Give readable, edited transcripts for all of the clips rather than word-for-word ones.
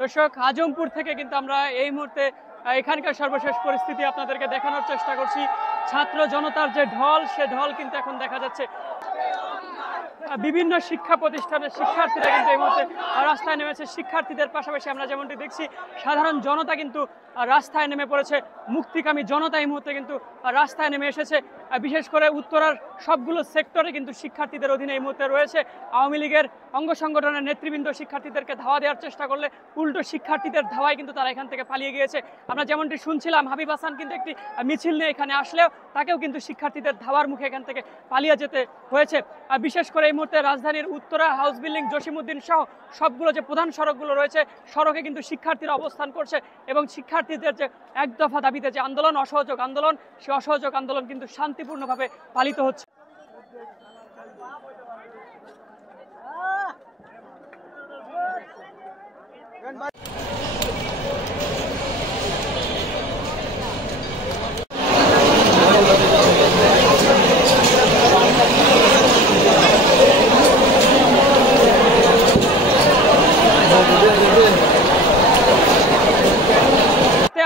দর্শক, আজমপুর থেকে কিন্তু আমরা এই মুহূর্তে এখানকার সর্বশেষ পরিস্থিতি আপনাদেরকে দেখানোর চেষ্টা করছি। ছাত্র জনতার যে ঢল, সে ঢল কিন্তু এখন দেখা যাচ্ছে। বিভিন্ন শিক্ষা প্রতিষ্ঠানের শিক্ষার্থীরা কিন্তু এই মুহূর্তে রাস্তায় নেমেছে। শিক্ষার্থীদের পাশাপাশি আমরা যেমনটি দেখছি, সাধারণ জনতা কিন্তু রাস্তায় নেমে পড়েছে। মুক্তিকামী জনতা এই মুহূর্তে কিন্তু রাস্তায় নেমে এসেছে। বিশেষ করে উত্তরার সবগুলো সেক্টরে কিন্তু শিক্ষার্থীদের অধীনে এই মুহূর্তে রয়েছে। আওয়ামী লীগের অঙ্গ সংগঠনের নেতৃবৃন্দ শিক্ষার্থীদেরকে ধাওয়া দেওয়ার চেষ্টা করলে উল্টো শিক্ষার্থীদের ধাওয়ায় কিন্তু তারা এখান থেকে পালিয়ে গিয়েছে। আমরা যেমনটি শুনছিলাম, হাবিব হাসান কিন্তু একটি মিছিল নিয়ে এখানে আসলেও তাকেও কিন্তু শিক্ষার্থীদের ধাওয়ার মুখে এখান থেকে পালিয়ে যেতে হয়েছে। বিশেষ করে এই মুহূর্তে রাজধানীর উত্তরা, হাউস বিল্ডিং, জসিমউদ্দিন সহ সবগুলো যে প্রধান সড়কগুলো রয়েছে, সড়কে কিন্তু শিক্ষার্থীরা অবস্থান করছে এবং শিক্ষার্থীদের যে এক দফা দাবিতে যে আন্দোলন, অসহযোগ আন্দোলন, সেই অসহযোগ আন্দোলন কিন্তু শান্তিপূর্ণভাবে পালিত হচ্ছে।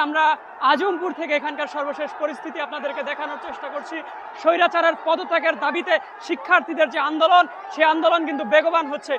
আমরা আজমপুর থেকে এখানকার সর্বশেষ পরিস্থিতি আপনাদেরকে দেখানোর চেষ্টা করছি। স্বৈরাচারের পদত্যাগের দাবিতে শিক্ষার্থীদের যে আন্দোলন, সেই আন্দোলন কিন্তু বেগবান হচ্ছে।